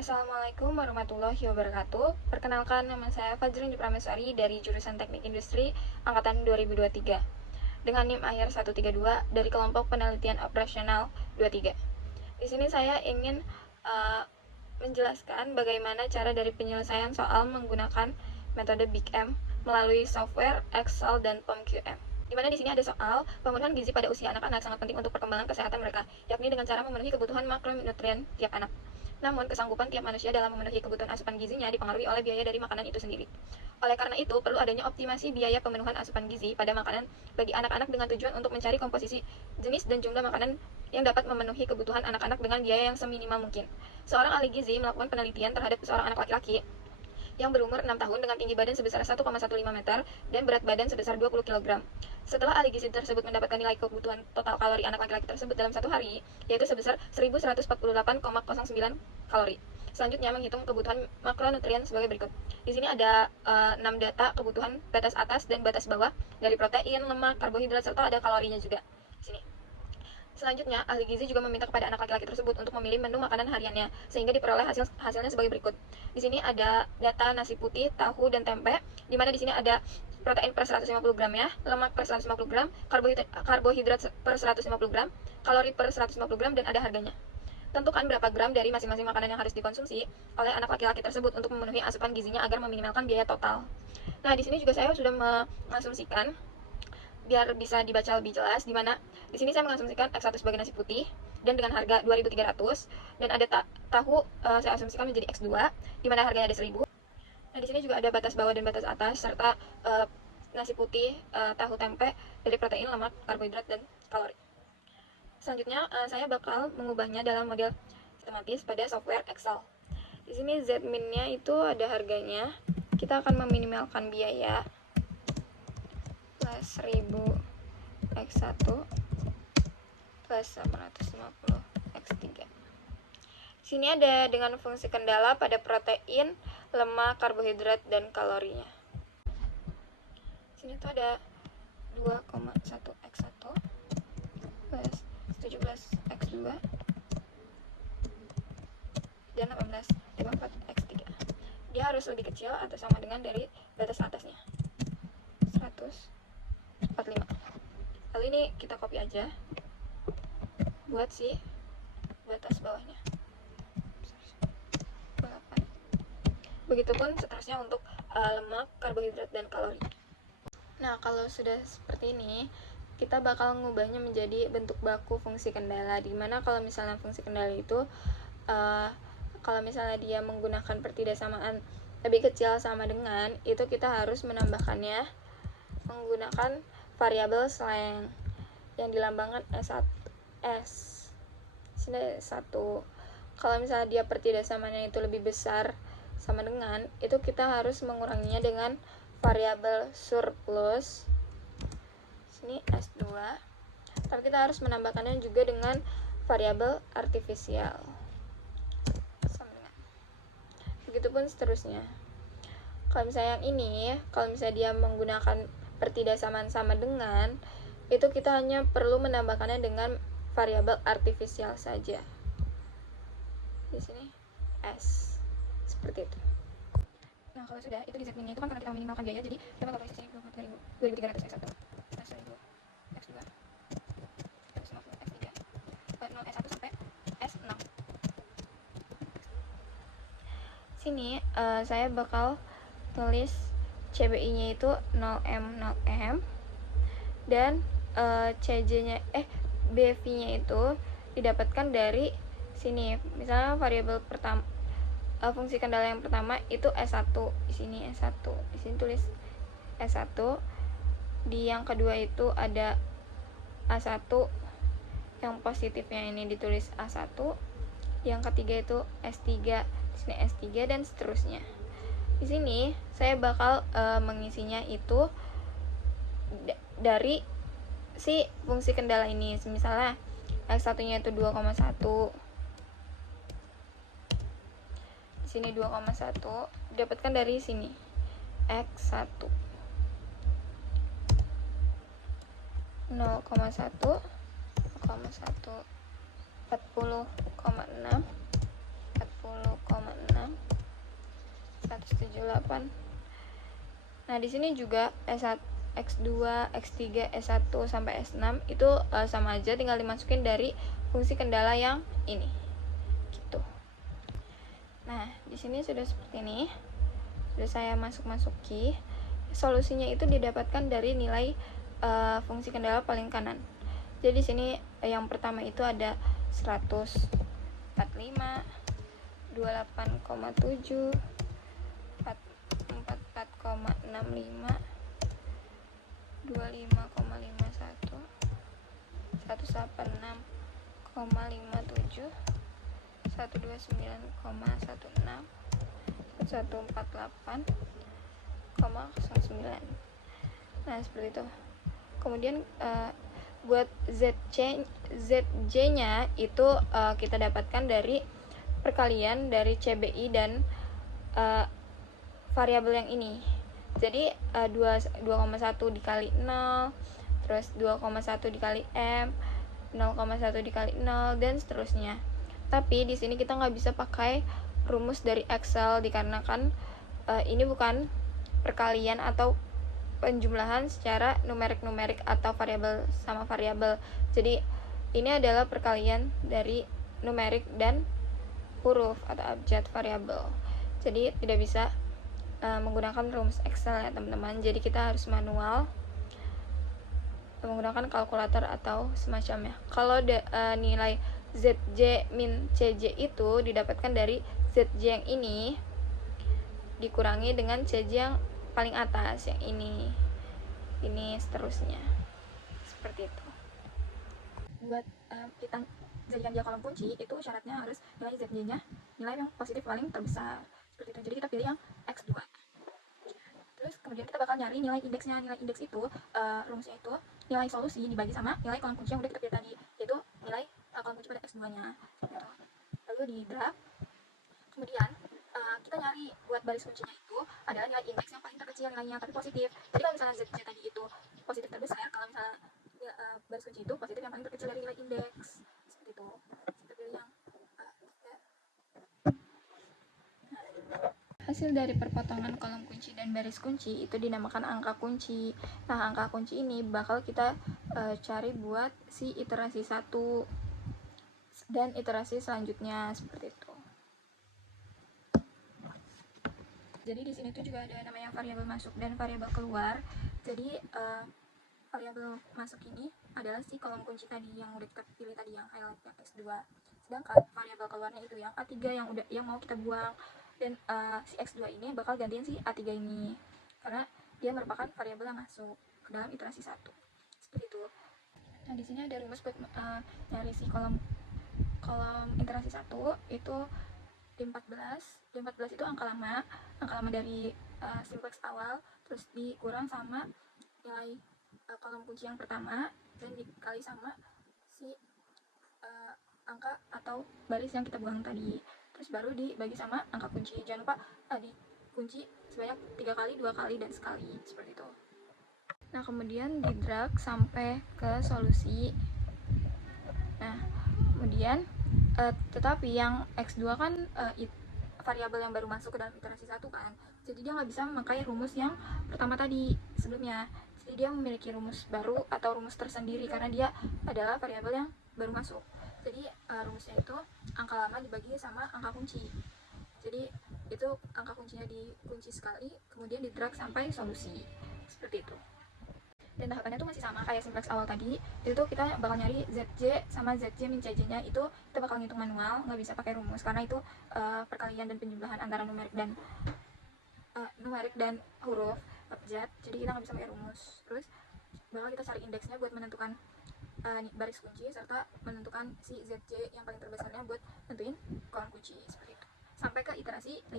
Assalamualaikum warahmatullahi wabarakatuh. Perkenalkan, nama saya Fajrin Prameswari dari jurusan Teknik Industri angkatan 2023 dengan NIM akhir 132 dari kelompok penelitian operasional 23. Di sini saya ingin menjelaskan bagaimana cara dari penyelesaian soal menggunakan metode Big M melalui software Excel dan POM-QM. Di mana di sini ada soal pemenuhan gizi pada usia anak-anak sangat penting untuk perkembangan kesehatan mereka, yakni dengan cara memenuhi kebutuhan makronutrien tiap anak. Namun, kesanggupan tiap manusia dalam memenuhi kebutuhan asupan gizinya dipengaruhi oleh biaya dari makanan itu sendiri. Oleh karena itu, perlu adanya optimasi biaya pemenuhan asupan gizi pada makanan bagi anak-anak dengan tujuan untuk mencari komposisi, jenis, dan jumlah makanan yang dapat memenuhi kebutuhan anak-anak dengan biaya yang seminimal mungkin. Seorang ahli gizi melakukan penelitian terhadap seorang anak laki-laki yang berumur 6 tahun dengan tinggi badan sebesar 1,15 meter dan berat badan sebesar 20 kg. Setelah ahli gizi tersebut mendapatkan nilai kebutuhan total kalori anak laki-laki tersebut dalam satu hari, yaitu sebesar 1148,09 kalori. Selanjutnya menghitung kebutuhan makronutrien sebagai berikut. Di sini ada 6 data kebutuhan batas atas dan batas bawah dari protein, lemak, karbohidrat, serta ada kalorinya juga. Di sini. Selanjutnya, ahli gizi juga meminta kepada anak laki-laki tersebut untuk memilih menu makanan hariannya, sehingga diperoleh hasilnya sebagai berikut. Di sini ada data nasi putih, tahu, dan tempe, di mana di sini ada protein per 150 gram ya, lemak per 150 gram, karbohidrat per 150 gram, kalori per 150 gram, dan ada harganya. Tentukan berapa gram dari masing-masing makanan yang harus dikonsumsi oleh anak laki-laki tersebut untuk memenuhi asupan gizinya agar meminimalkan biaya total. Nah, di sini juga saya sudah mengasumsikan biar bisa dibaca lebih jelas, di mana di sini saya mengasumsikan X1 sebagai nasi putih dan dengan harga 2.300, dan ada tahu saya asumsikan menjadi X2 di mana harganya ada 1.000. Nah, di sini juga ada batas bawah dan batas atas serta nasi putih, tahu, tempe dari protein, lemak, karbohidrat, dan kalori. Selanjutnya saya bakal mengubahnya dalam model sistematis pada software Excel. Di sini Z-min-nya itu ada harganya. Kita akan meminimalkan biaya plus 1000 X1 plus 850 X3. Sini ada dengan fungsi kendala pada protein, lemak, karbohidrat, dan kalorinya. Sini tuh ada 2,1 X1 plus 17 X2 dan 18,4 X3. Dia harus lebih kecil atau sama dengan dari batas atasnya, 145. Lalu ini kita copy aja buat si batas bawahnya. Begitupun seterusnya untuk lemak, karbohidrat, dan kalori. Nah, kalau sudah seperti ini, kita bakal mengubahnya menjadi bentuk baku fungsi kendala, dimana kalau misalnya fungsi kendala itu kalau misalnya dia menggunakan pertidaksamaan lebih kecil sama dengan, itu kita harus menambahkannya menggunakan variabel slang yang dilambangkan S. Sini 1. Kalau misalnya dia pertidaksamaannya itu lebih besar sama dengan, itu kita harus menguranginya dengan variabel surplus. Sini S2. Tapi kita harus menambahkannya juga dengan variabel artifisial. Sama dengan. Begitupun seterusnya. Kalau misalnya yang ini, kalau misalnya dia menggunakan pertidaksamaan sama dengan, itu kita hanya perlu menambahkannya dengan variabel artifisial saja. Di sini S. Seperti itu. Nah, kalau sudah, itu di Z-min-nya itu kan karena kita meminimalkan biaya, jadi kita bakal tulis di sini 2.300 X1 plus 1.000 X2 plus 50 X3 0 S1 sampai S6. Sini saya bakal tulis CBI-nya itu 0M 0M dan CJ-nya BV-nya itu didapatkan dari sini. Misalnya variabel pertama, fungsi kendala yang pertama itu S1, di sini S1. Di sini tulis S1. Di yang kedua itu ada A1, yang positifnya ini ditulis A1. Yang ketiga itu S3, di sini S3, dan seterusnya. Di sini saya bakal mengisinya itu dari si fungsi kendala ini. Misalnya X1-nya itu 2,1. Di sini 2,1 didapatkan dari sini. X1 0,1 0,1 40,6 40,6 78. Nah, di sini juga S1, X2, X3, S1 sampai S6 itu sama aja, tinggal dimasukin dari fungsi kendala yang ini. Gitu. Nah, di sini sudah seperti ini. Sudah saya masuki. Solusinya itu didapatkan dari nilai fungsi kendala paling kanan. Jadi di sini yang pertama itu ada 145, 28,7, 44,65, 25,51, 186,57, 129,16, 148,09. Nah, seperti itu. Kemudian buat ZJ-nya itu kita dapatkan dari perkalian dari CBI dan variabel yang ini. Jadi 2,1 dikali 0, terus 2,1 dikali M, 0,1 dikali 0, dan seterusnya. Tapi di sini kita nggak bisa pakai rumus dari Excel dikarenakan ini bukan perkalian atau penjumlahan secara numerik atau variabel sama variabel. Jadi ini adalah perkalian dari numerik dan huruf atau abjad variabel. Jadi tidak bisa menggunakan rumus Excel ya teman-teman. Jadi kita harus manual menggunakan kalkulator atau semacamnya. Kalau nilai ZJ min CJ itu didapatkan dari ZJ yang ini dikurangi dengan CJ yang paling atas, yang ini seterusnya, seperti itu. Buat kita jadikan dia kolom kunci, itu syaratnya harus nilai ZJ-nya nilai yang positif paling terbesar, seperti itu. Jadi kita pilih yang X2. Terus kemudian kita bakal nyari nilai indeksnya. Nilai indeks itu rumusnya itu nilai solusi dibagi sama nilai kolom kunci yang udah kita pilih tadi, yaitu nilai kolom kunci pada X2-nya gitu. Lalu di drag, kemudian kita nyari buat baris kuncinya itu adalah nilai indeks yang paling terkecil nilainya tapi positif. Jadi kalau misalnya ZJ tadi itu positif terbesar, kalau misalnya baris kunci itu positif yang paling terkecil dari nilai indeks, seperti itu. Kita pilih yang hasil dari perpotongan kolom kunci dan baris kunci itu dinamakan angka kunci. Nah, angka kunci ini bakal kita cari buat si iterasi 1 dan iterasi selanjutnya, seperti itu. Jadi di sini tuh juga ada namanya variabel masuk dan variabel keluar. Jadi variabel masuk ini adalah si kolom kunci tadi yang udah kita pilih tadi, yang highlight yang X2. Sedangkan variabel keluarnya itu yang A3 yang mau kita buang. Dan si X2 ini bakal gantiin si A3 ini karena dia merupakan variabel yang masuk ke dalam iterasi 1. Seperti itu. Nah, di sini ada rumus buat nyari si kolom iterasi 1 itu di 14. Di 14 itu angka lama dari simplex awal, terus dikurang sama nilai kolom kunci yang pertama dan dikali sama si angka atau baris yang kita buang tadi, terus baru dibagi sama angka kunci. Jangan lupa dikunci sebanyak 3 kali, 2 kali, dan sekali, seperti itu. Nah, kemudian di drag sampai ke solusi. Nah, kemudian tetapi yang X2 kan variabel yang baru masuk ke dalam iterasi 1 kan, jadi dia nggak bisa memakai rumus yang pertama tadi sebelumnya. Jadi dia memiliki rumus baru atau rumus tersendiri karena dia adalah variabel yang baru masuk. Jadi rumusnya itu angka lama dibagi sama angka kunci. Jadi itu angka kuncinya dikunci sekali, kemudian di drag sampai solusi, seperti itu. Dan tahapannya tuh masih sama kayak simplex awal tadi. Itu kita bakal nyari ZJ sama ZJ min CJ nya, itu kita bakal ngitung manual, nggak bisa pakai rumus karena itu perkalian dan penjumlahan antara numerik dan huruf abjad, jadi kita nggak bisa pakai rumus. Terus bakal kita cari indeksnya buat menentukan baris kunci serta menentukan si ZJ yang paling terbesarnya buat nentuin kolom kunci, seperti itu. Sampai ke iterasi 5.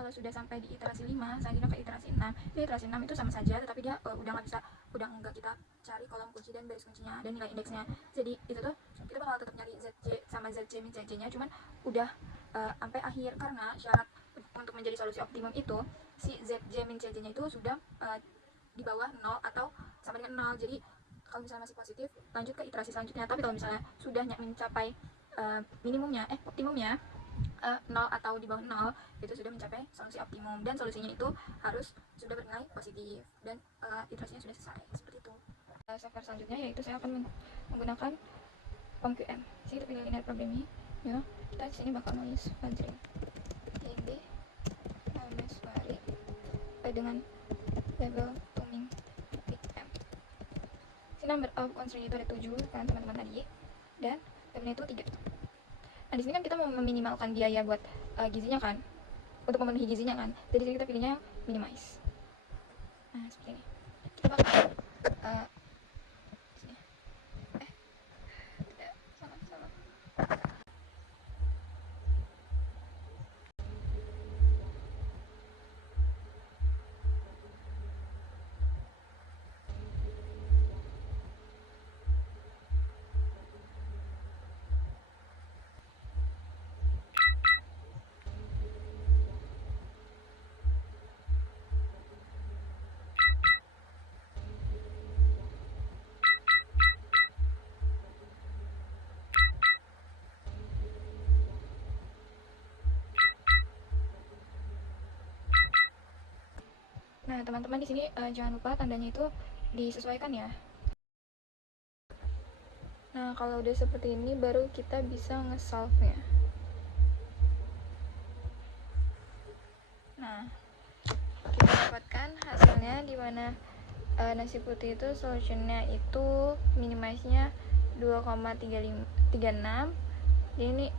Kalau sudah sampai di iterasi 5, selanjutnya ke iterasi 6. Di iterasi 6 itu sama saja, tetapi dia udah nggak kita cari kolom kunci dan baris kuncinya dan nilai indeksnya. Jadi itu tuh kita bakal tetap nyari ZJ sama ZJ min CJ nya, cuman udah sampai akhir karena syarat untuk menjadi solusi optimum itu si ZJ min CJ nya itu sudah di bawah 0 atau sama dengan 0. Jadi kalau misalnya masih positif, lanjut ke iterasi selanjutnya. Tapi kalau misalnya sudah mencapai optimumnya 0 atau di bawah 0, itu sudah mencapai solusi optimum, dan solusinya itu harus sudah bernilai positif dan iterasinya sudah selesai. Seperti itu. Software selanjutnya yaitu saya akan menggunakan POMQM. Sini kita pilih linear programming ya. Kita di sini bakal nulis Fajri TB Meswari dengan level tuning PM. Si number of constraint itu ada 7 kan teman-teman tadi, dan levelnya itu 3. Nah di sini kan kita mau meminimalkan biaya buat gizinya kan, untuk memenuhi gizinya kan. Jadi kita pilihnya minimize. Nah seperti ini. Kita bakal sini. Tidak, salah. Nah teman-teman di sini jangan lupa tandanya itu disesuaikan ya. Nah kalau udah seperti ini baru kita bisa nge-solve-nya. Nah kita dapatkan hasilnya di mana nasi putih itu solutionnya itu minimize-nya 2,36. Jadi ini